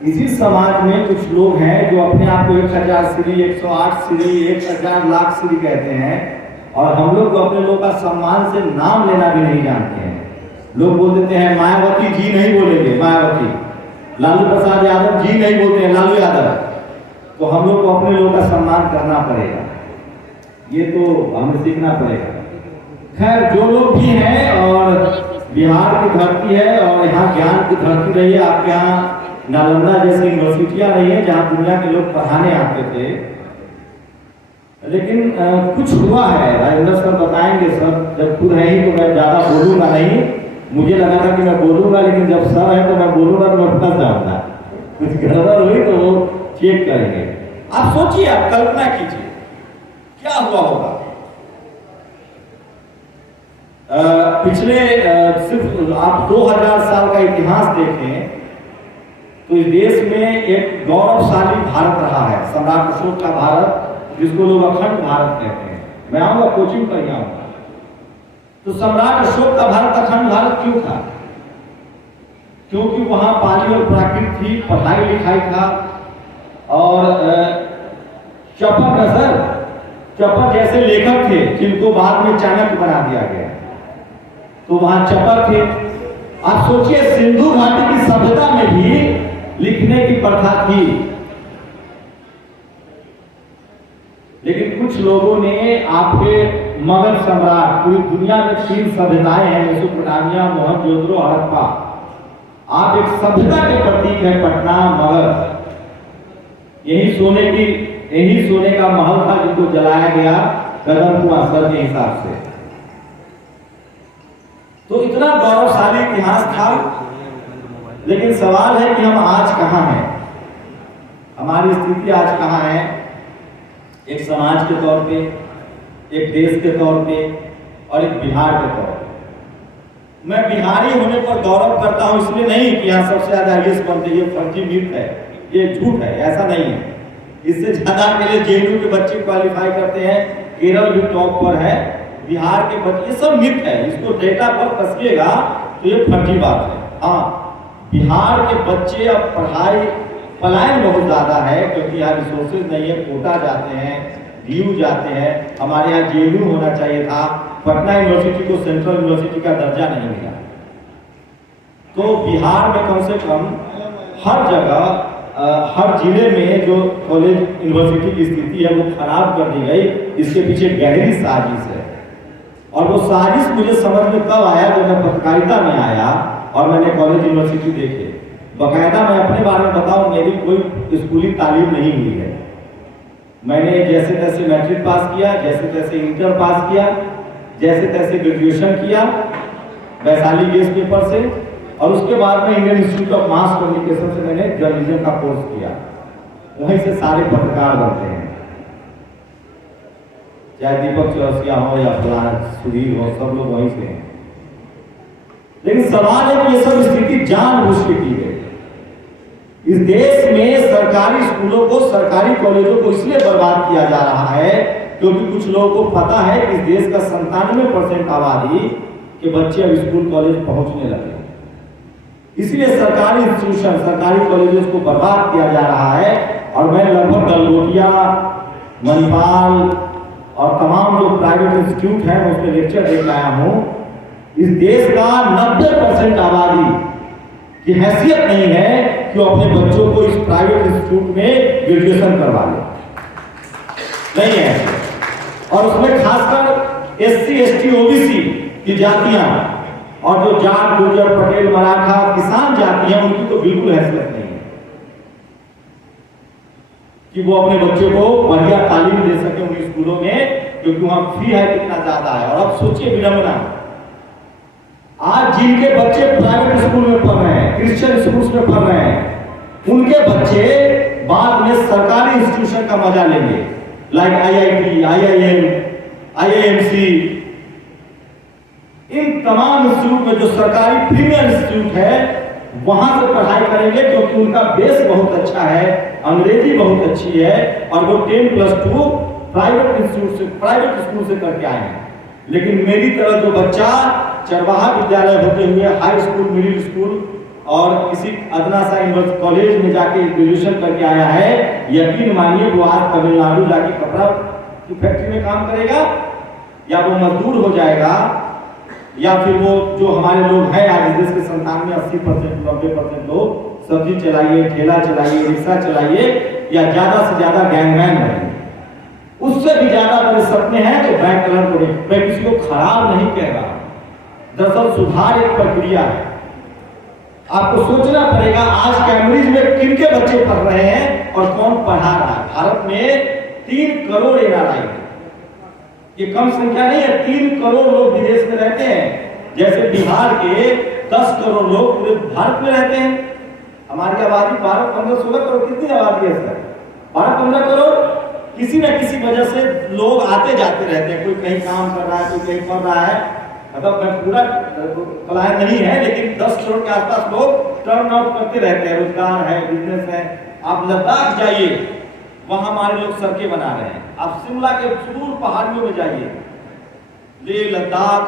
इसी समाज में कुछ लोग हैं जो अपने आप को 1000 श्री, 108 श्री, 1000 लाख श्री कहते हैं, और हम लोग को अपने लोग का सम्मान से नाम लेना भी नहीं जानते हैं। लोग बोल देते हैं मायावती जी नहीं बोलेंगे, मायावती, लालू प्रसाद यादव जी नहीं बोलते हैं, लालू यादव। तो हम लोग को अपने लोग का सम्मान करना पड़ेगा, ये तो हमें सीखना पड़ेगा। खैर, जो लोग भी हैं, और बिहार की धरती है और यहाँ ज्ञान की धरती रही है। आपके यहाँ नालंदा जैसी यूनिवर्सिटियां रही है जहाँ दुनिया के लोग पढ़ाने आते थे, लेकिन कुछ हुआ है, राजेंद्र सर बताएंगे। सर जब खुद है ही तो मैं ज़्यादा बोलूँगा नहीं, मुझे लगा था कि मैं बोलूँगा, लेकिन जब सर है तो मैं बोलूँगा तो मैं फंस जाऊँगा। कुछ गड़बड़ हुई तो वो चेक करेंगे। आप सोचिए, आप कल्पना कीजिए क्या हुआ होगा। पिछले सिर्फ आप 2000 साल का इतिहास देखें तो इस देश में एक गौरवशाली भारत रहा है, सम्राट अशोक का भारत, जिसको लोग अखंड भारत कहते हैं। मैं आऊंगा, कोचिंग पर ही आऊंगा। तो सम्राट अशोक का भारत अखंड भारत क्यों था? क्योंकि वहां पाली और प्राकृत थी, पढ़ाई लिखाई था, और चपर जैसे लेखक थे जिनको बाद में चाणक्य बना दिया गया, तो वहां चपर थे। आप सोचिए, सिंधु घाटी की सभ्यता में भी लिखने की प्रथा थी, लेकिन कुछ लोगों ने आपके मगध सम्राट, पूरी दुनिया में 3 सभ्यताएं हैं, मेसोपोटामिया, मोहनजोदड़ो, हड़प्पा। आप एक सभ्यता के प्रतीक है पटना, मगध। यही सोने का महल था जिनको जलाया गया कदमकुआं सर के हिसाब से। तो इतना गौरवशाली इतिहास था, लेकिन सवाल है कि हम आज कहां हैं, हमारी स्थिति आज कहां है, एक समाज के तौर पे, एक देश के तौर पे, और एक बिहार के तौर पे। मैं बिहारी होने पर गौरव करता हूं, इसलिए नहीं कि यहाँ सबसे ज्यादा आईएएस बनते, ये फर्जी मिथ है, ये झूठ है, ऐसा नहीं है। इससे ज्यादा के लिए जेएनयू के बच्चे क्वालिफाई करते हैं, केरल भी टॉप पर है, बिहार के बच्चे, ये सब मिथ है। इसको डेटा पर कसिएगा तो ये फर्जी बात है। हाँ, बिहार के बच्चे अब पढ़ाई, पलायन बहुत ज्यादा है, क्योंकि यहाँ रिसोर्सेज नहीं है, कोटा जाते हैं, डीयू जाते हैं। हमारे यहाँ जेएनयू होना चाहिए था, पटना यूनिवर्सिटी को सेंट्रल यूनिवर्सिटी का दर्जा नहीं मिला। तो बिहार में कम से कम हर जगह, हर जिले में जो कॉलेज यूनिवर्सिटी की स्थिति है वो खराब कर दी गई। इसके पीछे गहरी साजिश है, और वो साजिश मुझे समझ में तब आया जब मैं पत्रकारिता में आया और मैंने कॉलेज यूनिवर्सिटी देखे। बाकायदा मैं अपने बारे में बताऊं, मेरी कोई स्कूली तालीम नहीं हुई है। मैंने जैसे तैसे मैट्रिक पास किया, जैसे तैसे इंटर पास किया, जैसे तैसे ग्रेजुएशन किया वैशाली गेस्ट पेपर से, और उसके बाद में Indian institute of mass communication से मैंने जर्नलिज्म का कोर्स किया। वहीं से सारे पत्रकार बनते हैं, चाहे दीपक चौरसिया हो या फलाना सुधीर हो, सब लोग वहीं से हैं। लेकिन सवाल है कि ये सब स्थिति जानबूझ के की गई। इस देश में सरकारी स्कूलों को, सरकारी कॉलेजों को इसलिए बर्बाद किया जा रहा है क्योंकि कुछ लोगों को पता है कि इस देश का 97% आबादी के बच्चे अब स्कूल कॉलेज पहुंचने लगे। इसलिए सरकारी इंस्टीट्यूशन, सरकारी कॉलेजेस को बर्बाद किया जा रहा है। और मैं लगभग गलगोटिया, मणिपाल और तमाम जो प्राइवेट इंस्टीट्यूट हैं मैं उसमें लेक्चर देख आया हूँ। इस देश का 90% आबादी की हैसियत नहीं है कि वो अपने बच्चों को इस प्राइवेट इंस्टीट्यूट में ग्रेजुएशन करवा ले, नहीं है। और उसमें खासकर एससी, एसटी, ओबीसी की जातियां, और जो जाट, गुर्जर, पटेल, मराठा, किसान जाति हैं, उनकी तो बिल्कुल हैसियत नहीं है कि वो अपने बच्चे को बढ़िया तालीम दे सके उन स्कूलों में, क्योंकि वहां फी है कितना ज्यादा है। और अब सोचिए विडंबना, आज जिनके बच्चे प्राइवेट स्कूल में पढ़ रहे हैं, क्रिश्चियन स्कूल्स में पढ़ रहे हैं, उनके बच्चे बाद में सरकारी इंस्टीट्यूशन का मजा लेंगे, लाइक आईआईटी, आईआईएम, आईआईएमसी। इन तमाम इंस्टीट्यूट में जो सरकारी प्रीमियर इंस्टीट्यूट है वहां से पढ़ाई करेंगे, क्योंकि उनका बेस बहुत अच्छा है, अंग्रेजी बहुत अच्छी है, और वो 10+2 प्राइवेट इंस्टीट्यूट से, प्राइवेट स्कूल से करके आए हैं। लेकिन मेरी तरह जो बच्चा चरवाहा विद्यालय होते हुए हाई स्कूल, मिडिल स्कूल और किसी अदना सा यूनिवर्सिटी कॉलेज में जाके ग्रेजुएशन करके आया है, यकीन मानिए वो आज तमिलनाडु जाके कपड़ा की फैक्ट्री में काम करेगा, या वो मजदूर हो जाएगा, या फिर वो जो हमारे लोग हैं आज देश के संतान में 80% 90% लोग सब्जी चलाइए, ठेला चलाइए, रिक्शा चलाइए, या ज्यादा से ज्यादा गैंगमैन बने। उससे भी ज्यादा मेरे सपने हैं तो बैंक क्लर्क बने। मैं किसी को खराब नहीं कह रहा, दरअसल सुधार एक प्रक्रिया है। आपको सोचना पड़ेगा आज कैम्ब्रिज में किनके बच्चे पढ़ रहे हैं और कौन पढ़ा रहा है। भारत में 3 करोड़ एनआरआई है, ये कम संख्या नहीं है। 3 करोड़ लोग विदेश में रहते हैं, जैसे बिहार के 10 करोड़ लोग पूरे भारत में रहते हैं। हमारी आबादी 12, 15, 16 करोड़ कितनी आबादी है सर? 12, 15 करोड़। किसी न किसी वजह से लोग आते जाते रहते हैं, कोई कहीं काम कर रहा है, कोई कहीं पढ़ रहा है। मतलब मैं पूरा पलायन नहीं है, लेकिन 10 करोड़ के आसपास लोग टर्न आउट करते रहते हैं। रोजगार है, बिजनेस है। आप लद्दाख जाइए, वहां हमारे लोग सड़कें बना रहे हैं। आप शिमला के सुदूर पहाड़ियों में जाइए, लेह लद्दाख,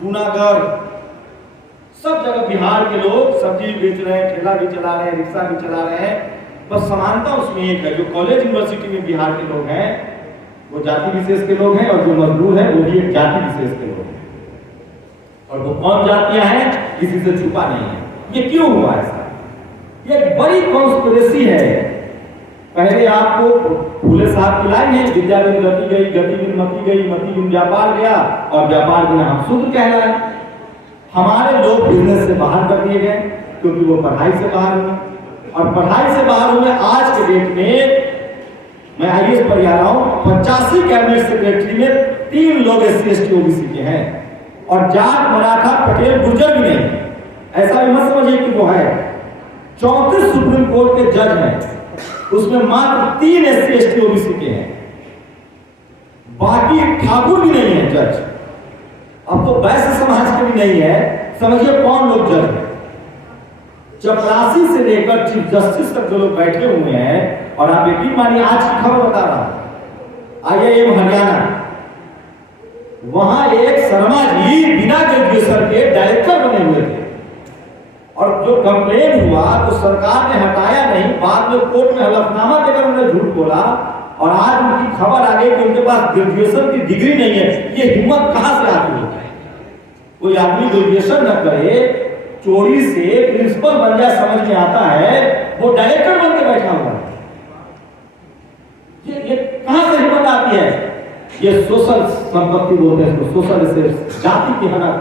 जूनागढ़, सब जगह बिहार के लोग सब्जी बेच रहे हैं, ठेला भी चला रहे हैं, रिक्शा भी चला रहे हैं। बस समानता उसमें एक है, जो कॉलेज यूनिवर्सिटी में बिहार के लोग हैं वो जाति विशेष के लोग हैं, और जो मजदूर है वो भी एक जाति विशेष के लोग हैं। और वो कौन जातियां हैं किसी से छुपा नहीं है। ये क्यों हुआ ऐसा? ये बड़ी कॉन्स्पिरेसी है। पहले आपको फूले साहब की लाइन है, विद्या बिन गति गई, गति बिन मति गई, मति बिन व्यापार गया, और व्यापार बिना हम शूद्र कहलाए। हमारे लोग बिजनेस से बाहर कर दिए गए क्योंकि वो पढ़ाई से बाहर हुए, और पढ़ाई से बाहर हुए। आज के डेट में मैं आईएएस पर आ रहा हूं, 85 कैबिनेट सेक्रेटरी में 3 लोग SC ST OBC के हैं, और जाट मराठा पटेल गुर्जर भी नहीं। ऐसा भी मत समझिए कि वो है। 34 सुप्रीम कोर्ट के जज हैं, उसमें मात्र 3 SC ST OBC के हैं, बाकी ठाकुर भी नहीं है जज। अब तो वैश्य समाज के भी नहीं है। समझिए कौन लोग जज है। चपरासी से लेकर चीफ जस्टिस तक जो लोग बैठे हुए हैं, और आप यकीन मानिए आज की खबर बता रहा हूं, IIM हरियाणा, वहां एक शर्मा जी बिना ग्रेजुएशन के डायरेक्टर बने हुए थे, और जो कंप्लेन हुआ तो सरकार ने हटाया नहीं, बाद में कोर्ट में हलफनामा देकर उन्होंने झूठ बोला, और आज उनकी खबर आ गई कि उनके पास ग्रेजुएशन की डिग्री नहीं है। ये हिम्मत कहां से आती है? कोई आदमी ग्रेजुएशन न करे, चोरी से प्रिंसिपल बन जाए, समझ में आता है, वो डायरेक्टर बन के बैठा हुआ है। ये कहां से हिम्मत आती है? ये सोशल संपत्ति बोलते हैं इसको, सोशल रिसोर्स, जाति की हनक,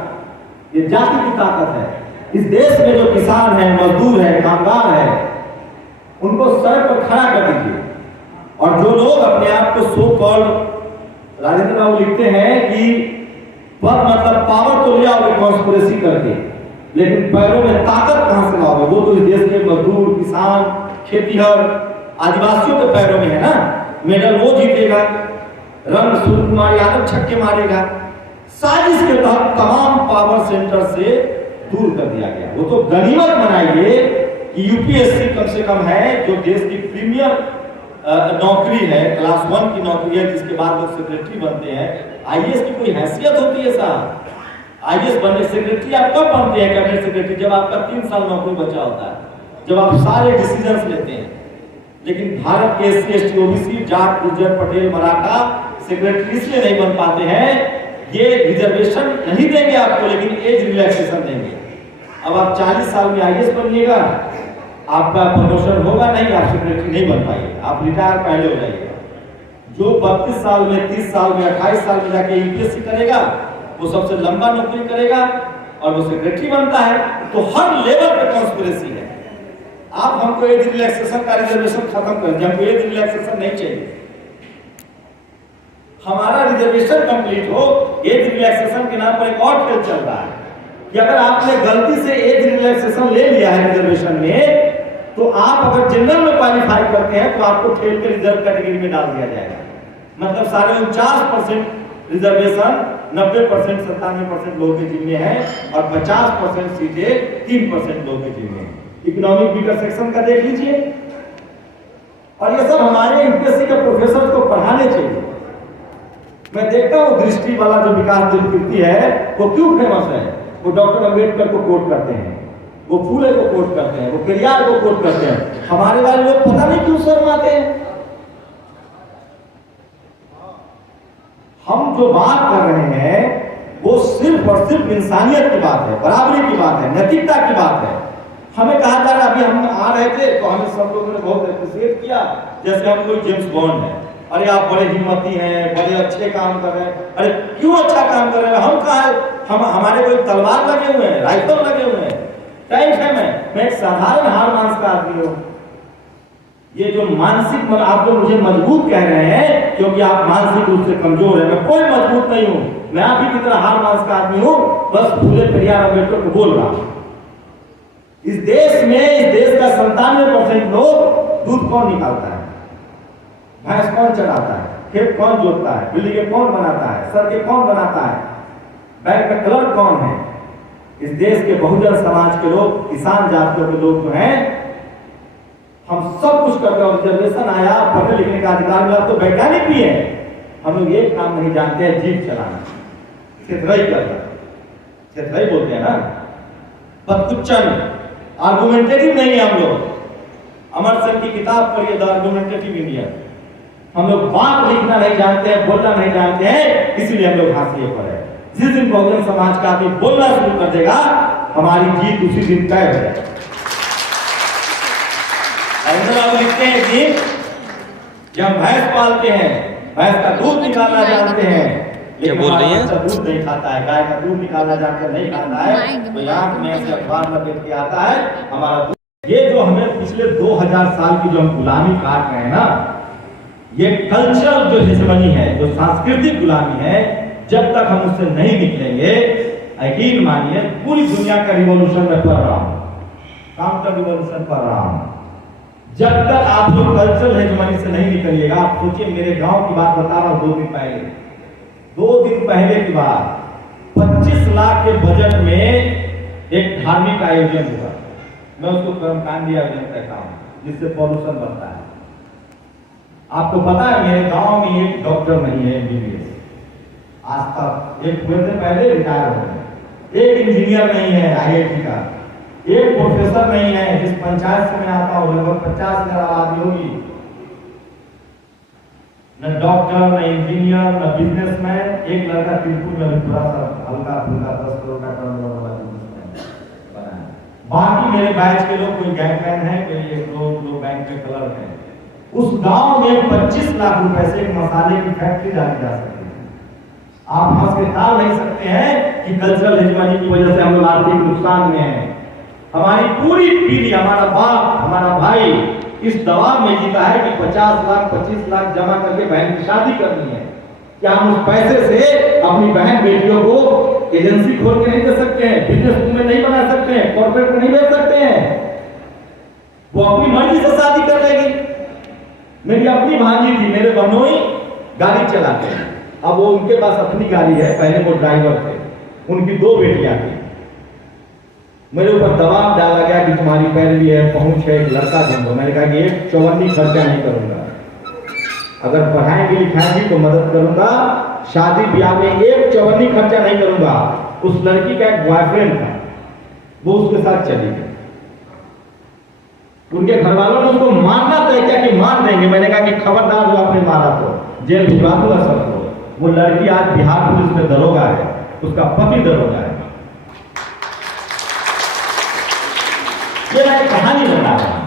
ये जाति की ताकत है। इस देश में जो किसान है, मजदूर है, कामगार है, उनको सड़क पर खड़ा कर दीजिए। और जो लोग अपने आप को सो कॉल्ड, राजेंद्र बाबू लिखते हैं कि पद मतलब पावर तो ले आओगे कॉन्स्पिरेसी करके, लेकिन पैरों में ताकत कहां से लाओगे? वो तो इस देश के मजदूर, किसान, खेतीहर, आदिवासियों के पैरों में है ना। मेडल वो जीतेगा, रंग सूर्य कुमार यादव छक्के मारेगा। साजिश के तहत तमाम पावर सेंटर से दूर कर दिया गया। वो तो गनीमत बनाइए कि यूपीएससी कम से कम है, जो देश की प्रीमियर नौकरी है, क्लास 1 की नौकरी है, जिसके बाद लोग सेक्रेटरी बनते हैं। आईएएस की कोई हैसियत होती है साहब? आईएएस बनने सेक्रेटरी आप कब बनते हैं? कैबिनेट सेक्रेटरी जब आपका 3 साल नौकरी बचा होता है, जब आप सारे डिसीजंस लेते हैं। लेकिन भारत के SC ST OBC, Jat, Gurjar, Patel, Maratha secretary इसलिए नहीं बन पाते हैं, ये रिजर्वेशन नहीं देंगे आपको, लेकिन एज रिलैक्सेशन देंगे। अब आप 40 साल में आईएएस बनिएगा, आपका प्रमोशन होगा नहीं, आप सेक्रेटरी नहीं बन पाएंगे, आप रिटायर पहले हो जाइएगा। जो 32 साल में, 30 साल में, 28 साल में जाके यूपीएससी करेगा, वो सबसे लंबा नौकरी करेगा और वो सेक्रेटरी बनता है। तो हर लेवल पे कॉन्स्पिरेसी है। आप हमको एज रिलैक्सेशन का रिजर्वेशन खत्म कर दिया, हमको एज रिलैक्सेशन नहीं चाहिए। हमारा रिजर्वेशन कंप्लीट हो। एज रिलैक्सेशन के नाम पर एक और खेल चल रहा है कि अगर आपने गलती से एज रिलैक्सेशन ले लिया है रिजर्वेशन में, तो आप अगर जनरल में क्वालिफाई करते हैं तो आपको ठेल के रिजर्व कैटेगरी में डाल दिया जाएगा। मतलब सारे 49% रिजर्वेशन 90%, 97% लोगों के जिम्मे है, और 50% सीटें 3% लोगों के जिम्मे है। इकोनॉमिक वीकर सेक्शन का देख लीजिए। और ये सब हमारे यूपीएससी के प्रोफेसर को पढ़ाने चाहिए। मैं देखता हूँ दृष्टि वाला जो विकास दिलकीर्ति है, वो क्यों फेमस है? वो डॉक्टर अम्बेडकर को कोट करते हैं। वो फूले को कोट करते हैं, वो पेरियार को कोट करते हैं। हमारे वाले लोग पता नहीं क्यों शर्माते हैं। हम जो बात कर रहे हैं वो सिर्फ और सिर्फ इंसानियत की बात है, बराबरी की बात है, नैतिकता की बात है। हमें कहा जा रहा, अभी हम आ रहे थे तो हमें सब लोगों ने बहुत अप्रिशिएट किया, जैसे हम कोई जेम्स बॉन्ड है। अरे आप बड़े हिम्मती हैं, बड़े अच्छे काम कर रहे हैं। अरे क्यों अच्छा काम कर रहे हैं? हम कहा है, हमारे कोई तलवार लगे हुए हैं, राइफल लगे हुए हैं, टाइम है। मैं एक साधारण हार मांस का आदमी हूँ। ये जो मानसिक आप लोग मुझे मजबूत कह रहे हैं क्योंकि आप मानसिक रूप से कमजोर है। मैं कोई मजबूत नहीं हूँ, मैं आप ही की तरह हार मांस का आदमी हूँ। बस फूले पेरियार अम्बेडकर को बोल रहा हूँ। इस देश में, इस देश का 97% लोग दूध कौन निकालता है, भैंस कौन चढ़ाता है, खेत कौन जोतता है, बिल्डिंगें कौन बनाता है, सड़कें कौन बनाता है, बैंक का क्लर्क कौन है? इस देश के बहुजन समाज के लोग, किसान जातियों के लोग जो हैं, हम सब कुछ करते हैं। रिजर्वेशन आया, पढ़ने लिखने का अधिकार मिला, तो वैज्ञानिक भी है। हम लोग एक काम नहीं जानते हैं, जीप चलाना, खेतराई करना। खेतराई बोलते हैं ना, पदकुच्चन, आर्गुमेंटेटिव नहीं है हम लोग। अमर सिंह की किताब पढ़िए, द आर्गुमेंटेटिव इंडिया। हम लोग बात लिखना नहीं जानते हैं, बोलना नहीं जानते हैं, इसीलिए हम लोग हाशिए पर है। जिस दिन बहुजन समाज का आदमी बोलना शुरू कर देगा, हमारी जीत उसी दिन तय हो जाएगी। आप लिखते हैं कि जब हम भैंस पालते हैं, भैंस का दूध निकालना जानते हैं, क्या बोल रही है? दूध नहीं खाता है, गाय का दूध निकालना जानकर नहीं खाता है, तो आंख में ऐसे अखबार लपेट के आता है हमारा दूध। ये जो हमें पिछले 2000 साल की जो हम गुलामी काट रहे हैं ना, ये कल्चरल जो हेजेमनी है, जो सांस्कृतिक गुलामी है, जब तक हम उससे नहीं निकलेंगे, यकीन मानिए पूरी दुनिया का रिवॉल्यूशन में पढ़ रहा हूं, काउंटर रिवॉल्यूशन पढ़ रहा हूं। जब तक आप लोग कल्चरल हेजेमनी से नहीं निकलिएगा, आप सोचिए, मेरे गांव की बात बता रहा हूं, 2 दिन पहले की बात, 25 लाख के बजट में एक धार्मिक आयोजन हुआ। मैं उसको कर्मकांडी आयोजन कहता हूं, जिससे पॉल्यूशन बढ़ता है। आपको पता है मेरे गांव में एक डॉक्टर नहीं है एमबीबीएस आज तक। एक हुए थे पहले, रिटायर हो गए। एक इंजीनियर नहीं है आईआईटी का, एक प्रोफेसर नहीं है। जिस पंचायत से मैं आता हूं लगभग 50,000 आबादी होगी, न डॉक्टर, न इंजीनियर, न बिजनेसमैन। एक लड़का तिरपुर में थोड़ा सा हल्का फुल्का 10 करोड़ का टर्नओवर वाला बिजनेसमैन बना है। बाकी मेरे बैच के लोग, कोई गैंगमैन है, कोई एक लोग बैंक में क्लर्क है। उस गांव में 25 लाख रुपए से एक मसाले की फैक्ट्री डाली जा सकती है। आप हंस के टाल नहीं सकते हैं कि कल्चरल हेजेमनी की वजह से हम लोग आर्थिक नुकसान में हैं। हमारी पूरी पीढ़ी, हमारा बाप, हमारा भाई इस दबाव में जीता है कि 50 लाख 25 लाख जमा करके बहन की शादी करनी है। क्या हम उस पैसे से अपनी बहन बेटियों को एजेंसी खोल के नहीं दे सकते हैं, बिजनेस में नहीं बना सकते हैं, कॉर्पोरेट में नहीं बेच सकते हैं? वो अपनी मर्जी से शादी कर लेगी। मेरी अपनी भांजी थी, मेरे बहनोई गाड़ी चलाते हैं, अब वो उनके पास अपनी गाड़ी है, पहले वो ड्राइवर थे, उनकी 2 बेटियां थी। मेरे ऊपर दबाव डाला गया कि तुम्हारी पैरवी है, पहुंच है, एक लड़का ढूंढो। मैंने कहा कि एक चौवन्नी खर्चा नहीं करूंगा, अगर पढ़ाएंगे लिखाएंगे तो मदद करूंगा, शादी ब्याह में एक चौवन्नी खर्चा नहीं करूंगा। उस लड़की का एक बॉयफ्रेंड था, वो उसके साथ चली गई। उनके घर वालों ने उसको मारना तय किया कि मार देंगे। मैंने कहा कि खबरदार, जो आपने मारा तो जेल भिजवा दूंगा सबको। वो लड़की आज बिहार पुलिस में दरोगा है, उसका पति दरोगा है। ये मैं कहानी बता रहा हूं,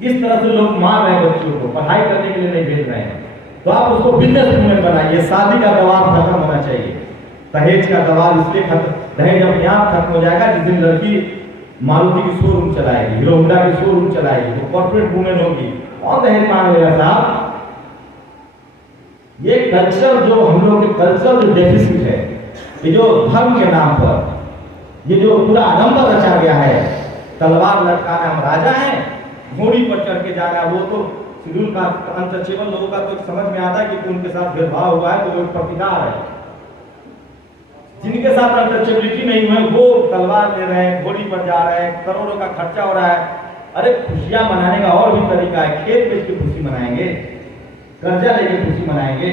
इस तरह से लोग मार रहे हैं बच्चों को, पढ़ाई करने के लिए नहीं भेज रहे हैं। तो आप उसको बिजनेस वूमेन बनाइए। शादी का दबाव खत्म होना चाहिए, दहेज का दबाव इसलिए खत्म, दहेज अपने आप खत्म हो जाएगा जिस दिन लड़की मारुति की शोरूम चलाएगी, हीरो होंडा की शोरूम चलाएगी, वो कॉर्पोरेट वूमेन होगी, और दहेज मांगेगा साहब। ये कल्चर, जो हम लोग के कल्चर जो डेफिसिट है, ये जो धर्म के नाम पर ये जो पूरा आडंबर रचा गया है, तलवार लटकाना, हम राजा हैं, घोड़ी पर चढ़ के जाना, वो तो शेड्यूल का अनटचेबल लोगों का तो समझ में आता है कि उनके साथ भेदभाव हुआ है तो वो प्रतिकार है। जिनके साथ अनटचेबिलिटी नहीं हुए वो तलवार ले रहे हैं, घोड़ी पर जा रहे हैं, करोड़ों का खर्चा हो रहा है। अरे खुशियां मनाने का और भी तरीका है, खेत बेच के खुशी मनाएंगे, कर्जा लेके खुशी मनाएंगे।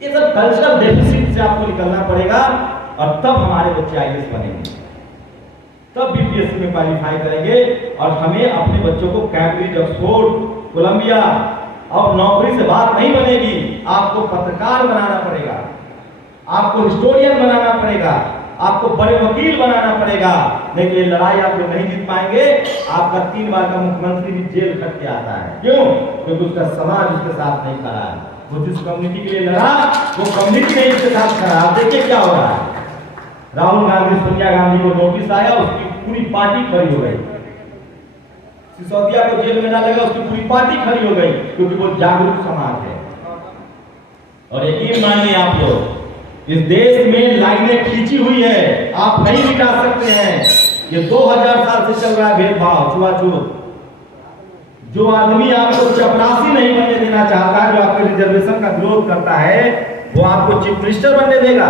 ये सब कल्चरल डेफिसिट से आपको निकलना पड़ेगा और तब हमारे बच्चे आईएएस बनेंगे। तब बीपीएससी में क्वालिफाई करेंगे। और हमें अपने बच्चों को कैम्ब्रिज, ऑक्सफोर्ड, कोलंबिया और नौकरी से बात नहीं बनेगी। आपको पत्रकार बनाना पड़ेगा, आपको हिस्टोरियन बनाना पड़ेगा, आपको बड़े वकील बनाना पड़ेगा। नहीं तो ये लड़ाई आप लोग नहीं जीत पाएंगे। आपका 3 बार का मुख्यमंत्री भी जेल खट के आता है। क्यों? क्योंकि उसका समाज उसके साथ नहीं खड़ा है। वो जिस कम्युनिटी के लिए लड़ा, वो कम्युनिटी नहीं उसके साथ खड़ा। आप देखिए क्या हो रहा है। राहुल गांधी, सोनिया गांधी को नोटिस आया, उसकी पूरी पार्टी खड़ी हो गई। सिसोदिया को जेल में ना लगा, उसकी पूरी पार्टी खड़ी हो गई, क्योंकि वो जागरूक समाज है। और यकीन मानिए आप लोग, इस देश में लाइनें खींची हुई है, आप नहीं मिटा सकते हैं। ये 2000 साल से चल रहा है भेदभाव, छुआछूत। जो आदमी आपको चपरासी नहीं बनने देना चाहता, जो आपके रिजर्वेशन का विरोध करता है, वो आपको चीफ मिनिस्टर बनने देगा।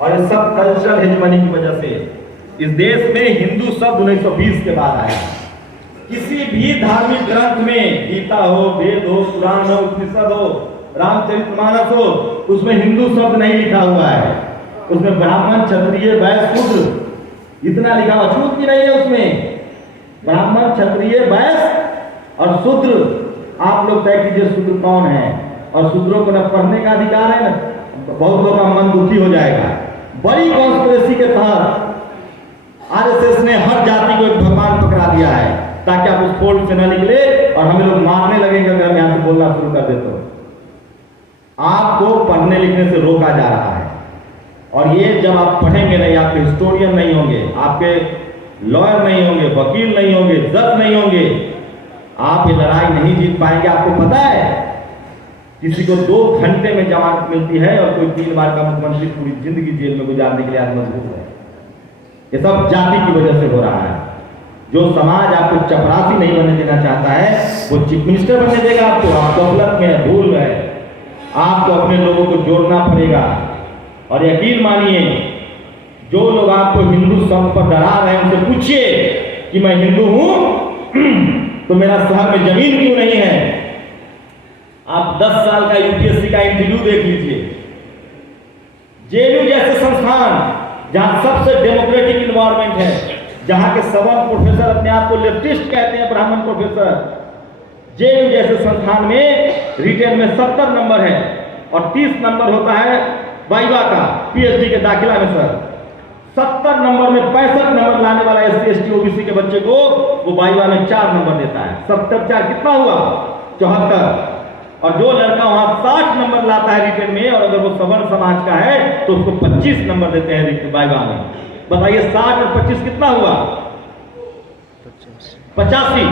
और ये सब कल्चरल हेजेमनी की वजह से। इस देश में हिंदू शब्द 1920 के बाद आया। किसी भी धार्मिक ग्रंथ में, गीता हो, वेद हो, पुराण हो, उपनिषद हो, रामचरितमानस हो, उसमें हिंदू शब्द नहीं लिखा हुआ है। उसमें ब्राह्मण, क्षत्रिय, वैश्य, शूद्र इतना लिखा हुआ, छूत भी नहीं है उसमें। ब्राह्मण, क्षत्रिय, वैश्य और शूद्र। आप लोग तय कीजिए शूद्र कौन है। और शूद्रों को न पढ़ने का अधिकार है, न बहुत लोगों का मन दुखी हो जाएगा। बड़ी कॉन्स्पिरेसी के तहत आरएसएस ने हर जाति को एक भगवान पकड़ा दिया है, ताकि आप उस फोल्ड से न निकले और हमें लोग मारने लगेंगे अगर हम यहाँ से बोलना शुरू कर दे तो। आपको पढ़ने लिखने से रोका जा रहा है। और ये जब आप पढ़ेंगे नहीं, आपके हिस्टोरियन नहीं होंगे, आपके लॉयर नहीं होंगे, वकील नहीं होंगे, जज नहीं होंगे, आप ये लड़ाई नहीं जीत पाएंगे। आपको पता है किसी को 2 घंटे में जमानत मिलती है और कोई 3 बार का मुख्यमंत्री पूरी जिंदगी जेल में गुजारने के लिए आज मजबूर है। ये सब जाति की वजह से हो रहा है। जो समाज आपको चपरासी नहीं बनने देना चाहता है, वो चीफ मिनिस्टर बनने देगा आपको। आप गलत में, भूल में। आपको अपने लोगों को जोड़ना पड़ेगा। और यकीन मानिए, जो लोग आपको हिंदू शब्द पर डरा रहे हैं, उनसे पूछिए कि मैं हिंदू हूं तो मेरा शहर में जमीन क्यों नहीं है। आप 10 साल का यूपीएससी का इंटरव्यू देख लीजिए। जेएनयू जैसे संस्थान जहां सबसे डेमोक्रेटिक इन्वायरमेंट है, जहां के सवर्ण प्रोफेसर अपने आप को लेफ्टिस्ट कहते हैं, ब्राह्मण प्रोफेसर, जेएनयू जैसे संस्थान में रिटेन में 70 नंबर है और 30 नंबर होता है वाइवा का, पीएचडी के दाखिला में। सर 70 नंबर में 65 नंबर लाने वाला एससी एसटी ओबीसी के बच्चे को वो वाइवा में 4 नंबर देता है। 70 4 कितना हुआ? 74। और जो लड़का वहां 60 नंबर लाता है रिटेन में, और अगर वो सवर्ण समाज का है तो उसको 25 नंबर देते हैं वाइवा में। बताइए 60 और 25 कितना हुआ? 85।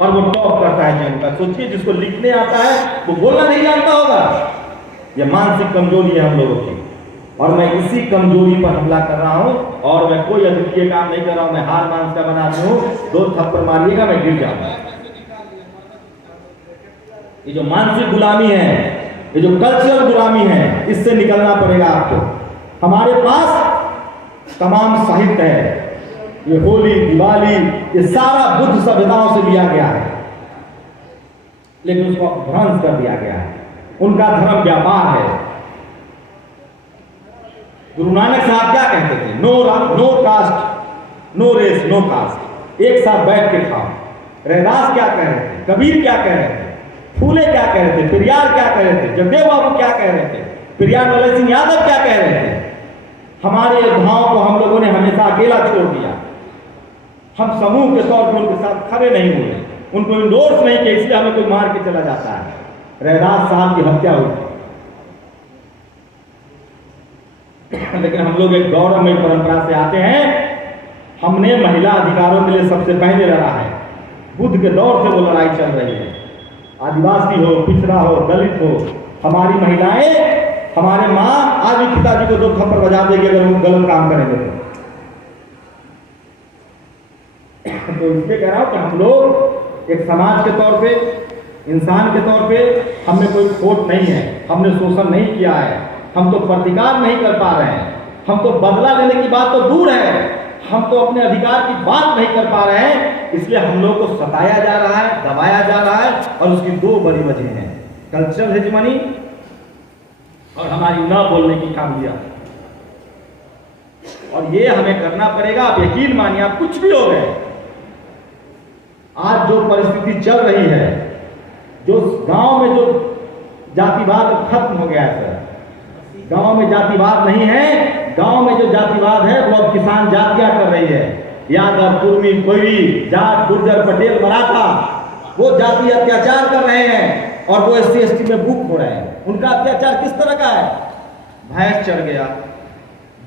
और वो टॉप करता है जन का। सोचिए, जिसको लिखने आता है वो बोलना नहीं जानता होगा। ये मानसिक कमजोरी है हम लोगों की, और मैं इसी कमजोरी पर हमला कर रहा हूं। और मैं कोई अद्वितीय काम नहीं कर रहा हूं, मैं हार मानस का बनाती हूं। 2 थप्पड़ मारिएगा मैं गिर जाऊंगा। ये जो मानसिक गुलामी है, ये जो कल्चरल गुलामी है, इससे निकलना पड़ेगा आपको। हमारे पास तमाम साहित्य है, ये होली, दिवाली, ये सारा बुद्ध सभ्यताओं से लिया गया है, लेकिन उसको ध्वंस कर दिया गया है। उनका धर्म व्यापार है। गुरु नानक साहब क्या कहते थे? No caste, no race, no caste. एक साथ बैठ के खाओ। रैदास क्या कह रहे थे? कबीर क्या कह रहे थे? फूले क्या कह रहे थे? पेरियार क्या कह रहे थे? जगदेव बाबू क्या कह रहे थे? पेरियार मलय सिंह यादव क्या कह रहे थे? हमारे योद्धाओं को हम लोगों ने हमेशा अकेला छोड़ दिया। हम समूह के तौर पर उनके साथ खड़े नहीं हुए, उनको इंडोर्स नहीं किया, इसलिए हमें कोई मार के चला जाता है। रैदास साहब की हत्या हुई, लेकिन हम लोग एक गौरवमयी परंपरा से आते हैं। हमने महिला अधिकारों के लिए सबसे पहले लड़ा है। बुद्ध के दौर से वो लड़ाई चल रही है। आदिवासी हो, पिछड़ा हो, दलित हो, हमारी महिलाएं, हमारे माँ आज भी पिताजी को 2 थप्पड़ बजा देगी अगर वो गलत काम करेंगे तो इसलिए कह रहा हूं कि हम लोग एक समाज के तौर पे, इंसान के तौर पे हम में कोई खोट नहीं है। हमने शोषण नहीं किया है, हम तो प्रतिकार नहीं कर पा रहे हैं, हम तो बदला लेने की बात तो दूर है, हम तो अपने अधिकार की बात नहीं कर पा रहे हैं। इसलिए हम लोग को सताया जा रहा है, दबाया जा रहा है, और उसकी 2 बड़ी वजह हैं, कल्चरल हेजेमनी और हमारी न बोलने की काबिलियत। और ये हमें करना पड़ेगा। आप यकीन मानिए, आप कुछ भी हो गए, आज जो परिस्थिति चल रही है, जो गांव में जो जातिवाद खत्म हो गया है सर, गांव में जातिवाद नहीं है। गांव में जो जातिवाद है वो अब किसान जातियां कर रही है। यादव, कुर्मी, कोयरी, जाट, गुर्जर, पटेल, मराठा, वो जाति अत्याचार कर रहे हैं और वो SC ST में बुक हो रहे हैं। उनका अत्याचार किस तरह का है? भैंस चढ़ गया,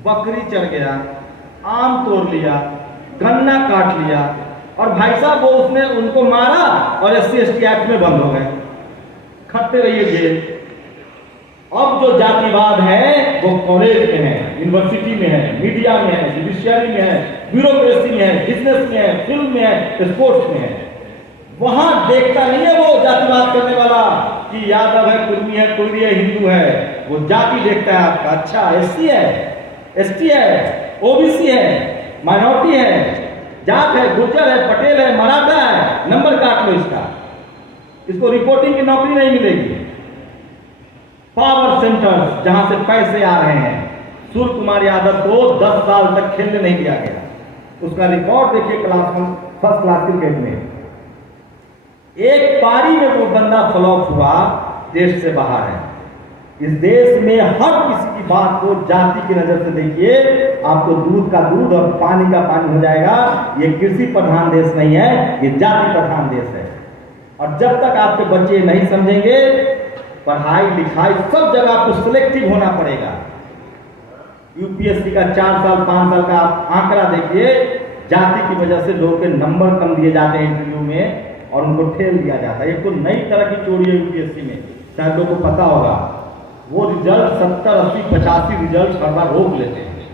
बकरी चढ़ गया, आम तोड़ लिया, गन्ना काट लिया, और भाई साहब वो उसने उनको मारा और SC ST एक्ट में बंद हो गए, खटते रहिए जेल। अब जो जातिवाद है वो कॉलेज में है, यूनिवर्सिटी में है, मीडिया में है, जुडिशियरी में है, ब्यूरोक्रेसी में है, बिजनेस में है, फिल्म में है, स्पोर्ट्स में है। वहां देखता नहीं है वो जातिवाद करने वाला कि यादव है, कुर्मी है, कोयरी है, हिंदू है। वो जाति देखता है आपका, अच्छा SC है, ST है, OBC है, माइनॉरिटी है, जाट है, गुर्जर है, पटेल है, मराठा है, नंबर काट लो इसको रिपोर्टिंग की नौकरी नहीं मिलेगी। पावर सेंटर्स जहां से पैसे आ रहे हैं, सूर्य कुमार यादव को 10 साल तक खेलने नहीं दिया गया। उसका रिकॉर्ड देखिए, फर्स्ट क्लास क्रिकेट में एक पारी में वो बंदा फ्लॉप हुआ, देश से बाहर है। इस देश में हर किसी की बात को जाति की नजर से देखिए, आपको दूध का दूध और पानी का पानी हो जाएगा। ये कृषि प्रधान देश नहीं है, ये जाति प्रधान देश है। और जब तक आपके बच्चे नहीं समझेंगे, पढ़ाई लिखाई सब जगह आपको सिलेक्टिव होना पड़ेगा। UPSC का 4 साल 5 साल का आप आंकड़ा देखिए, जाति की वजह से लोगों के नंबर कम दिए जाते हैं इंटरव्यू में और उनको ठेल दिया जाता है। ये तो नई तरह की चोरी है UPSC में, शायद लोगों को पता होगा। वो रिजल्ट 70, 80, 85 रिजल्ट हर बार रोक लेते हैं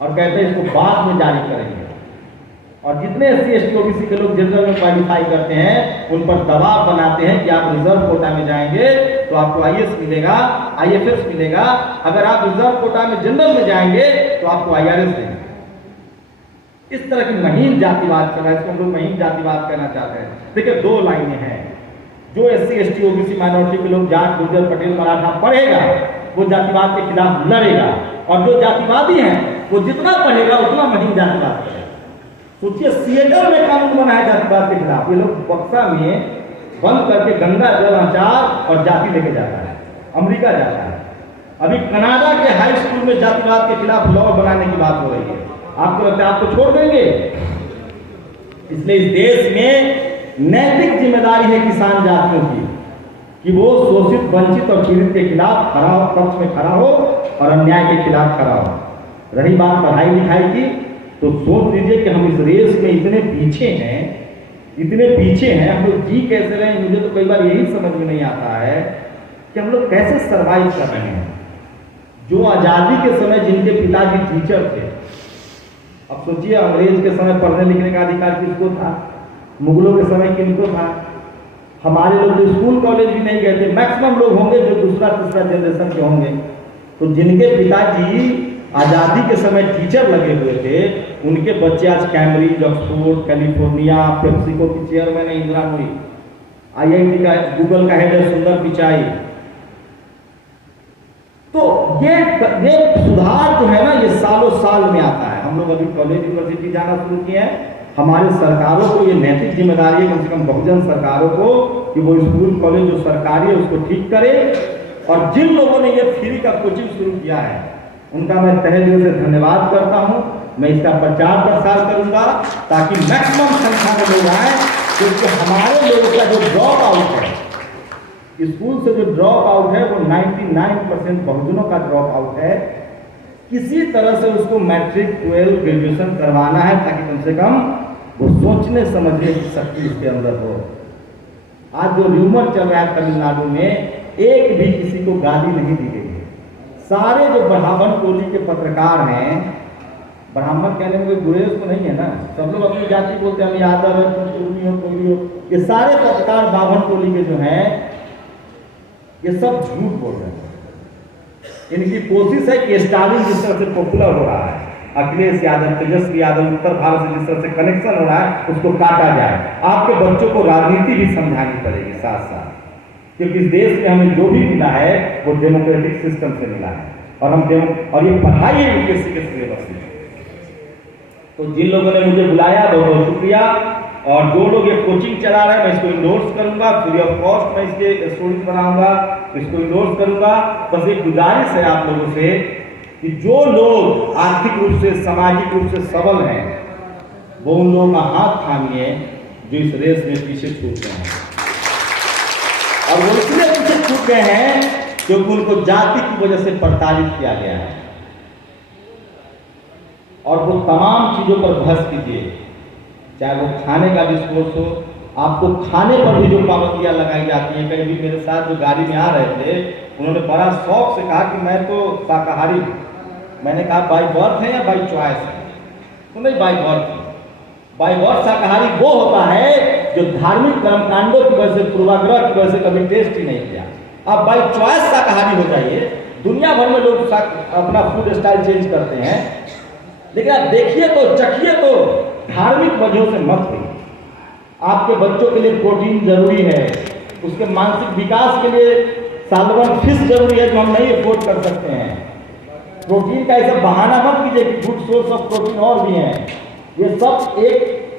और कहते हैं इसको बाद में जारी करेंगे। और जितने SC ST OBC के लोग जनरल में क्वालिफाई करते हैं, उन पर दबाव बनाते हैं कि आप रिजर्व कोटा में जाएंगे तो आपको IAS मिलेगा, IFS मिलेगा। अगर आप रिजर्व कोटा में जनरल में जाएंगे तो आपको IRS देंगे। इस तरह की महीन जातिवाद चल रहा है, इसको हम लोग महीन जातिवाद कहना चाहते हैं। देखिए, 2 लाइनें हैं। जो SC ST OBC माइनॉरिटी के लोग, जाट, गुर्जर, पटेल, मराठा पढ़ेगा वो जातिवाद के खिलाफ लड़ेगा, और जो जातिवादी हैं वो जितना पढ़ेगा उतना महीन जातिवाद करेगा। सोचिए, सिएटल में कानून बना है जातिवाद के खिलाफ। ये लोग बक्सा में बंद करके गंगा जल, अचार और जाति लेके जाता है, अमेरिका जाता है। अभी कनाडा के हाई स्कूल में जातिवाद के खिलाफ लॉ बनाने की बात हो रही है। आपको लगता है आपको छोड़ देंगे? इसलिए इस देश में नैतिक जिम्मेदारी है किसान जातियों की कि वो शोषित, वंचित और पीड़ित के खिलाफ खड़ा हो, पक्ष में खड़ा हो और अन्याय के खिलाफ खड़ा हो। रही बात पढ़ाई लिखाई की, तो सोच लीजिए कि हम इस रेस में इतने पीछे हैं, हम लोग जी कैसे रहे हैं। मुझे तो कई बार यही समझ में नहीं आता है कि हम लोग कैसे सरवाइव कर रहे हैं। जो आज़ादी के समय जिनके पिताजी टीचर थे, अब सोचिए अंग्रेज के समय पढ़ने लिखने का अधिकार किसको था, मुगलों के समय किनको था। हमारे लोग तो स्कूल कॉलेज भी नहीं गए थे। मैक्सिमम लोग होंगे जो दूसरा तीसरा जनरेशन के होंगे। तो जिनके पिताजी आज़ादी के समय टीचर लगे हुए थे, उनके बच्चे आज कैम्ब्रिज, ऑक्सफोर्ड, कैलिफोर्निया, पेप्सिको की चेयरमैन है इंदिरा नूरी, IIT का, गूगल का हेड है सुंदर पिचाई। तो ये सुधार जो है ना, ये सालों साल में आता है। हम लोग अभी कॉलेज यूनिवर्सिटी जाना शुरू किए हैं। हमारे सरकारों को ये नैतिक जिम्मेदारी है, कम से कम बहुजन सरकारों को, कि वो स्कूल कॉलेज जो सरकारी है उसको ठीक करे। और जिन लोगों ने ये फ्री का कोचिंग शुरू किया है उनका मैं तहे दिल से धन्यवाद करता हूँ। मैं इसका प्रचार प्रसार करूंगा ताकि मैक्सिमम संख्या में लोग आए, क्योंकि हमारे लोगों का जो ड्रॉप आउट है स्कूल से, जो ड्रॉप आउट है वो 99% बहुजनों का ड्रॉप आउट है। किसी तरह से उसको मैट्रिक, 12, ग्रेजुएशन करवाना है ताकि कम से कम वो सोचने समझने की शक्ति उसके अंदर हो। आज जो र्यूमर चल रहा है तमिलनाडु में, एक भी किसी को गाली नहीं दी गई है। सारे जो ब्राह्मण टोली के पत्रकार हैं, ब्राह्मण कहने में कोई गुरेज तो नहीं है ना, सब लोग अपनी जाति बोलते हैं, हम यादव है, तुम कुर्मी हो, कोयरी हो। ये सारे पत्रकार ब्राह्मण टोली के जो हैं, ये सब झूठ बोल रहे हैं। इनकी कोशिश है कि स्टालिन जिस तरह से पॉपुलर हो रहा है, अखिलेश यादव, तेजस्वी यादव, उत्तर भारत से जिस तरह से कनेक्शन हो रहा है, उसको काटा जाए। आपके बच्चों को राजनीति भी समझानी पड़ेगी साथ साथ, क्योंकि इस देश में हमें जो भी मिला है वो डेमोक्रेटिक सिस्टम से मिला है। और ये पढ़ाई है यूपीएससी के सिलेबस में। तो जिन लोगों ने मुझे बुलाया बहुत बहुत शुक्रिया। और जो लोग ये कोचिंग चला रहे हैं मैं इसको इंडोर्स करूंगा, फ्री ऑफ कॉस्ट मैं इसके स्टूडेंट बनाऊंगा, इसको इंडोर्स करूंगा। बस एक गुजारिश है आप लोगों से कि जो लोग आर्थिक रूप से सामाजिक रूप से सबल हैं वो उन लोगों का हाथ थामिए जो इस रेस में पीछे छूट गए हैं। और वो इसलिए पीछे छूट गए हैं क्योंकि उनको जाति की वजह से प्रताड़ित किया गया है। और वो तमाम चीजों पर बहस कीजिए, चाहे वो खाने का डिस्कोर्स हो, आपको खाने पर भी जो पाबंदियां लगाई जाती हैं। कहीं भी मेरे साथ जो गाड़ी में आ रहे थे उन्होंने बड़ा शौक से कहा कि मैं तो शाकाहारी हूँ। मैंने कहा बाई बर्थ है या बाई चॉइस है? तो नहीं, बाई बर्थ है। बाई बर्थ शाकाहारी वो होता है जो धार्मिक कर्मकांडों की वजह से, पूर्वाग्रह की वजह से कभी टेस्ट ही नहीं किया। आप बाई चॉइस शाकाहारी हो जाइए। दुनिया भर में लोग अपना फूड स्टाइल चेंज करते हैं, लेकिन आप देखिए तो, चखिए तो, धार्मिक वजहों से मत होइए। आपके बच्चों के लिए प्रोटीन जरूरी है, उसके मानसिक विकास के लिए सालवन फिश जरूरी है जो हम नहीं अफोर्ड कर सकते हैं। प्रोटीन का ऐसा बहाना मत कीजिए कि गुड सोर्स ऑफ प्रोटीन और भी हैं। ये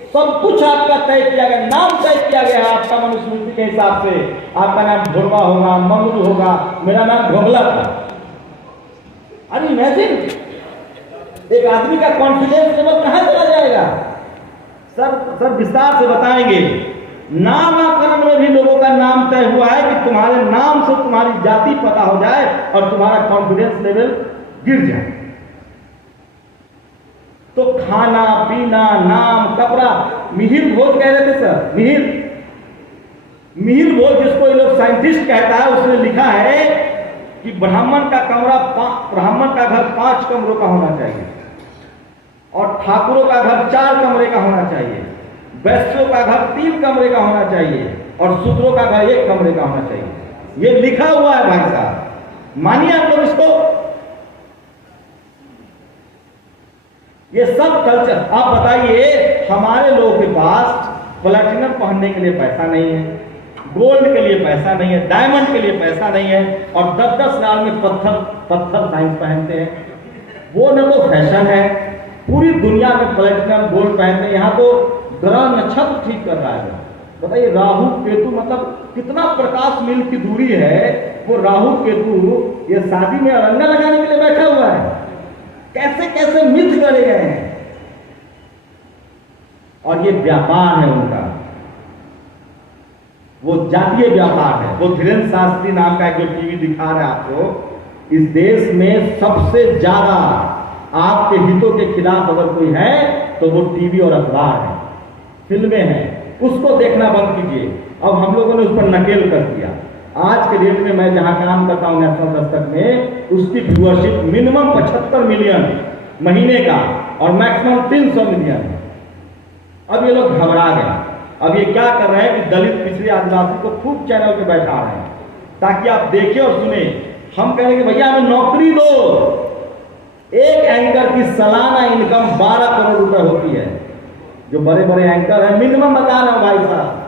सब कुछ आपका तय किया गया, नाम तय किया गया है आपका मनुस्मृति के हिसाब से। आपका नाम ढोलवा होगा, मंगलू होगा, मेरा नाम ढोंगला था। अरे इमेजिन, एक आदमी का कॉन्फिडेंस लेवल कहां चला जाएगा? सर विस्तार से बताएंगे। नामकरण में भी लोगों का नाम तय हुआ है कि तुम्हारे नाम से तुम्हारी जाति पता हो जाए और तुम्हारा कॉन्फिडेंस लेवल गिर जाए। तो खाना पीना, नाम, कपड़ा, मिहिर भोज कह रहे थे सर, मिहिर भोज जिसको ये लोग साइंटिस्ट कहता है, उसने लिखा है कि ब्राह्मण का घर 5 कमरों का होना चाहिए और ठाकुरों का घर 4 कमरे का होना चाहिए, वैश्यों का घर 3 कमरे का होना चाहिए और शूद्रों का घर 1 कमरे का होना चाहिए। ये लिखा हुआ है भाई साहब, मानिए आप लोग इसको। ये सब कल्चर, आप बताइए, हमारे लोगों के पास प्लैटिनम पहनने के लिए पैसा नहीं है, गोल्ड के लिए पैसा नहीं है, डायमंड के लिए पैसा नहीं है, और 10-10 साल में पत्थर साइंस पहनते हैं। वो न तो फैशन है, पूरी दुनिया में प्लैटिनम गोल्ड पहनते हैं। यहाँ तो ग्रह नक्षत्र ठीक कर रहा है। बताइए, राहु केतु मतलब कितना प्रकाश मील की दूरी है। वो राहु केतु ये शादी में अरंगा लगाने के लिए बैठा हुआ है। कैसे कैसे मिथ गढ़े गए हैं। और ये व्यापार है उनका, वो जातीय व्यापार है। वो धीरेन्द्र शास्त्री नाम का एक जो टीवी दिखा रहा है आपको, इस देश में सबसे ज्यादा आपके हितों के खिलाफ अगर कोई है तो वो टीवी और अखबार है, फिल्में हैं। उसको देखना बंद कीजिए। अब हम लोगों ने उस पर नकेल कर दिया। आज के डेट में मैं जहां काम करता हूं नेशनल दस्तक में, उसकी व्यूअरशिप मिनिमम 75 मिलियन महीने का और मैक्सिमम 300 मिलियन। अब ये लोग घबरा गए। अब ये क्या कर रहे हैं कि दलित, पिछड़े, आदिवासी को खूब चैनल पे बैठा रहे हैं ताकि आप देखिए और सुने। हम कह रहे हैं कि भैया हमें नौकरी दो। एक एंकर की सालाना इनकम 12 करोड़ रुपए होती है। जो बड़े बड़े एंकर हैं, मिनिमम बता रहा हूं भाई साहब,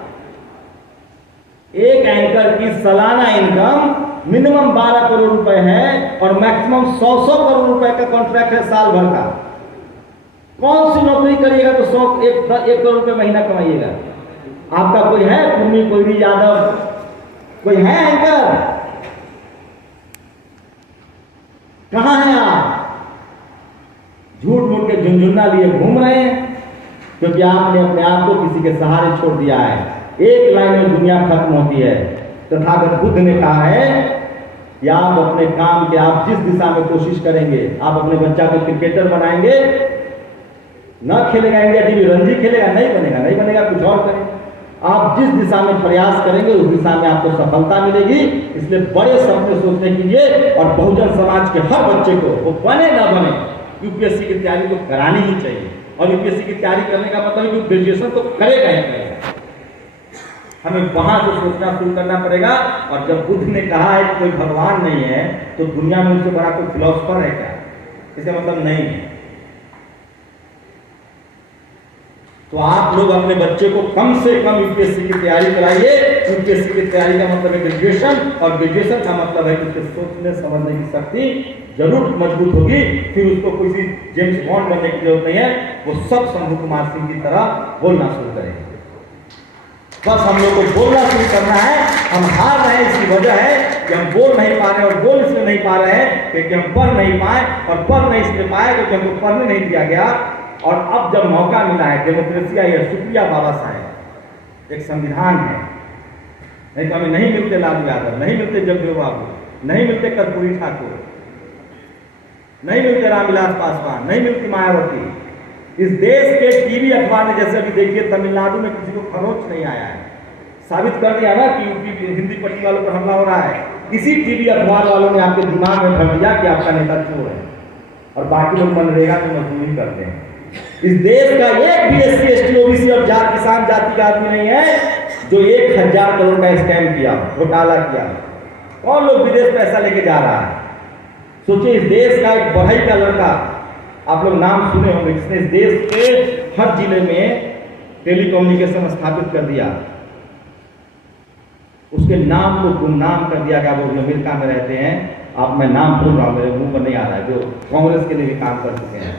एक एंकर की सालाना इनकम मिनिमम 12 करोड़ रुपए है और मैक्सिमम 100 करोड़ रुपए का कॉन्ट्रैक्ट है साल भर का। कौन सी नौकरी करिएगा तो 1 करोड़ रुपए महीना कमाइएगा। आपका कोई है भूमि, कोई भी यादव, कोई है एंकर? कहां है आप? झूठ मूठ के झुंझुन्ना लिए घूम रहे हैं क्योंकि आपने अपने आप को किसी के सहारे छोड़ दिया है। एक लाइन में दुनिया खत्म होती है। तथागत बुद्ध ने कहा है कि आप अपने काम के, आप जिस दिशा में कोशिश करेंगे, आप अपने बच्चा को क्रिकेटर बनाएंगे, न खेलेगा इंडिया टीवी, रणजी खेलेगा, नहीं बनेगा, कुछ और करेंगे। आप जिस दिशा में प्रयास करेंगे उस दिशा में आपको सफलता मिलेगी। इसलिए बड़े सपने सोचने कीजिए और बहुजन समाज के हर बच्चे को, वो बने ना बने, यूपीएससी की तैयारी तो करानी ही चाहिए। और यूपीएससी की तैयारी करने का मतलब है कि ग्रेजुएशन तो करेगा ही करेगा। हमें वहां से सोचना शुरू करना पड़ेगा। और जब बुद्ध ने कहा है कि कोई भगवान नहीं है तो दुनिया में उससे बड़ा कोई फिलोसफर है क्या? इसका मतलब नहीं है। तो आप लोग अपने बच्चे को कम से कम यूपीएससी की तैयारी कराइए। यूपीएससी की तैयारी का मतलब है ग्रेजुएशन, और ग्रेजुएशन का मतलब है कि उसके सोचने समझने की शक्ति जरूर मजबूत होगी, फिर उसको किसी जेम्स बॉन्ड बनने की जरूरत नहीं है, वो सब शंभू कुमार सिंह की तरह बोलना शुरू करेंगे। बस हम लोग को बोलना शुरू करना है। हम हार रहे हैं, इसकी वजह है कि हम बोल नहीं पा रहे हैं, और बोल इसलिए नहीं पा रहे हैं क्योंकि हम पढ़ नहीं पाए, और पढ़ नहीं इसलिए पाए क्योंकि हमको पढ़ने नहीं दिया गया। और अब जब मौका मिला है, डेमोक्रेसी आई है, शुक्रिया बाबा साहेब, एक संविधान है, नहीं तो हमें नहीं मिलते लालू यादव, नहीं मिलते जगदेव बाबू, नहीं मिलते कर्पूरी ठाकुर, नहीं मिलते रामविलास पासवान, नहीं मिलती मायावती। इस देश के टीवी अखबार ने, जैसे अभी देखिए तमिलनाडु में किसी को खरोच नहीं आया है, साबित कर दिया ना कि यूपी हिंदी पट्टी वालों पर हमला हो रहा है। इसी टीवी अखबार वालों ने आपके दिमाग में भर दिया कि आपका नेता चोर है, और बाकी लोग मनरेगा की मजदूरी करते हैं। इस देश का एक भी एससी एसटी ओबीसी और किसान जाति का आदमी नहीं है जो 1000 करोड़ का स्कैम किया, घोटाला किया। कौन लोग विदेश पैसा लेके जा रहा है? सोचिए, इस देश का एक बढ़ई का लड़का, आप लोग नाम सुने होंगे, जिसने इस देश के हर जिले में टेलीकम्युनिकेशन स्थापित कर दिया, उसके नाम को गुमनाम कर दिया गया। वो अमेरिका में रहते हैं, आप मैं नाम भूल रहा हूँ, मेरे मुंह पर नहीं आ रहा है, जो कांग्रेस के लिए भी काम कर चुके हैं,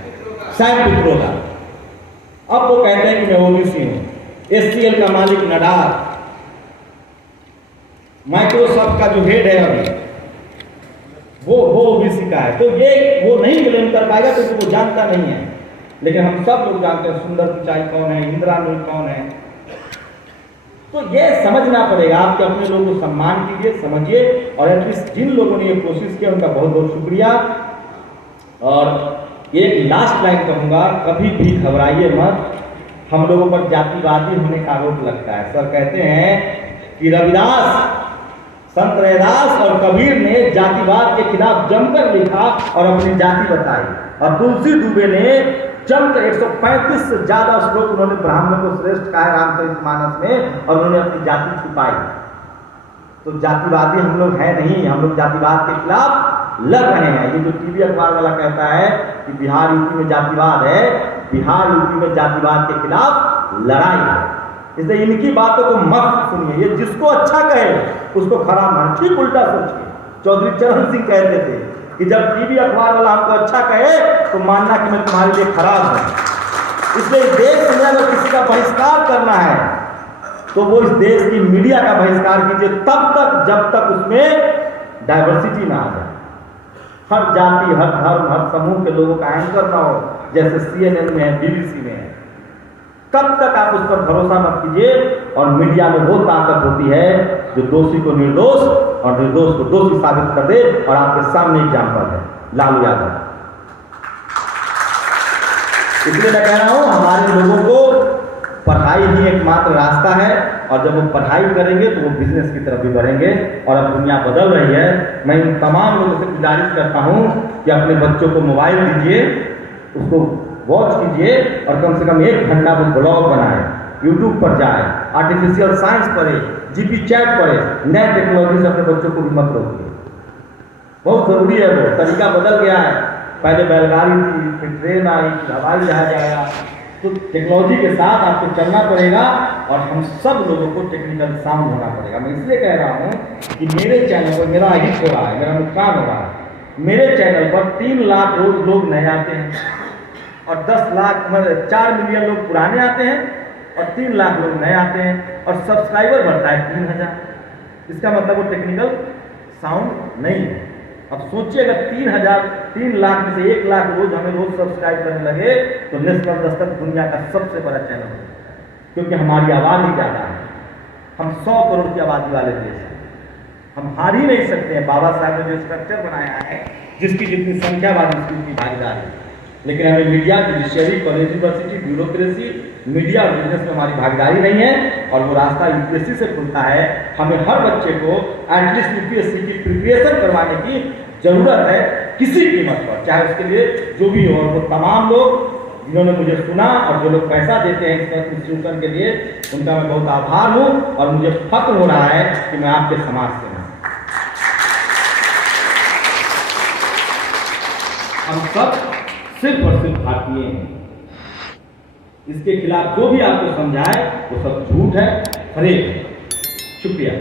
सैम पित्रोदा। अब वो कहते हैं कि मैं ओबीसी हूं। एचसीएल का मालिक नडार, माइक्रोसॉफ्ट का जो हेड है अभी, वो ओबीसी का है। तो ये वो नहीं क्लेम कर पाएगा क्योंकि वो जानता नहीं है, लेकिन हम सब लोग जानते हैं सुंदर पिचाई कौन है, इंदिरा नूर कौन है। तो ये समझना पड़ेगा, आपके अपने लोगों को सम्मान कीजिए, समझिए, और एटलीस्ट जिन लोगों ने ये कोशिश की उनका बहुत बहुत शुक्रिया। और एक लास्ट लाइन कहूंगा, कभी भी घबराइए मत। हम लोगों पर जातिवादी होने का आरोप लगता है। सर कहते हैं कि रविदास, संत रैदास और कबीर ने जातिवाद के खिलाफ जमकर लिखा और अपनी जाति बताई, और तुलसी दुबे ने जमकर 135 से ज्यादा श्लोक उन्होंने ब्राह्मण को श्रेष्ठ कहा है रामचरितमानस में, और उन्होंने अपनी जाति छुपाई। तो जातिवादी हम लोग हैं नहीं, हम लोग जातिवाद के खिलाफ लड़ रहे हैं। ये जो टीवी अखबार वाला कहता है कि बिहार यूपी में जातिवाद है, बिहार यूपी में जातिवाद के खिलाफ लड़ाई है। इसलिए इनकी बातों को मत सुनिए। ये जिसको अच्छा कहे उसको खराब मान, ठीक उल्टा सोचिए। चौधरी चरण सिंह कहते थे कि जब टीवी अखबार वाला हमको अच्छा कहे तो मानना कि मैं तुम्हारे लिए खराब हूं। इसलिए इस देश में अगर किसी का बहिष्कार करना है तो वो इस देश की मीडिया का बहिष्कार कीजिए, तब तक जब तक उसमें डाइवर्सिटी ना आ जाए, हर जाति, हर धर्म, हर समूह के लोगों का एंकर ना हो, जैसे CNN में है, BBC में है। तब तक आप उस पर भरोसा मत कीजिए। और मीडिया में वो ताकत होती है जो दोषी को निर्दोष और निर्दोष को दोषी साबित कर दे, और आपके सामने एग्जाम्पल है लालू यादव। इसलिए मैं कह रहा हूं, हमारे लोगों को पढ़ाई ही एकमात्र रास्ता है, और जब वो पढ़ाई करेंगे तो वो बिजनेस की तरफ भी बढ़ेंगे। और अब दुनिया बदल रही है। मैं इन तमाम लोगों से गुजारिश करता हूं कि अपने बच्चों को मोबाइल दीजिए, उसको वॉच कीजिए, और कम से कम 1 घंटा वो ब्लॉग बनाए, यूट्यूब पर जाए, आर्टिफिशियल साइंस पढ़े, जीपी चैट पढ़े, नए टेक्नोलॉजी से अपने बच्चों को भी मत रोकिए। बहुत जरूरी है। वो तरीका बदल गया है, पहले बैलगाड़ी थी, फिर ट्रेन आई, हवाई जहाज आया। तो टेक्नोलॉजी के साथ आपको चलना पड़ेगा, और हम सब लोगों को टेक्निकल साउंड होना पड़ेगा। मैं इसलिए कह रहा हूँ कि मेरे चैनल पर मेरा हिट हो रहा है, मेरा नुकसान हो रहा है। मेरे चैनल पर 3 लाख रोज लोग नए आते हैं, और 10 लाख 4 मिलियन लोग पुराने आते हैं, और 3 लाख लोग नए आते हैं, और सब्सक्राइबर बढ़ता है 3000। इसका मतलब वो टेक्निकल साउंड नहीं है। अब सोचिए, अगर 3 लाख में से 1 लाख रोज हमें रोज सब्सक्राइब करने लगे तो नेशनल दस्तक दुनिया का सबसे बड़ा चैनल है, क्योंकि हमारी आवाज ही ज्यादा है। हम 100 करोड़ की आबादी वाले देश हैं, हम हार ही नहीं सकते हैं। बाबा साहब ने जो स्ट्रक्चर बनाया है, जिसकी जितनी संख्या वाली उसकी भागीदारी, लेकिन हमें media, judiciary, college, university, bureaucracy, media और बिजनेस में हमारी भागीदारी नहीं है, और वो रास्ता यूपीएससी से खुलता है। हमें हर बच्चे को एटलीस्ट यूपीएससी की प्रिपरेशन करवाने की जरूरत है, किसी कीमत पर, चाहे उसके लिए जो भी हो। और वो तमाम लोग जिन्होंने मुझे सुना और जो लोग पैसा देते हैं इस इंस्टीट्यूशन के लिए, उनका मैं बहुत आभार हूँ, और मुझे फख्र हो रहा है कि मैं आपके समाज से हूँ। हम सब सिर्फ और सिर्फ भारतीय हैं। इसके खिलाफ जो भी आपको समझाए वो सब झूठ है, फरेब है। शुक्रिया।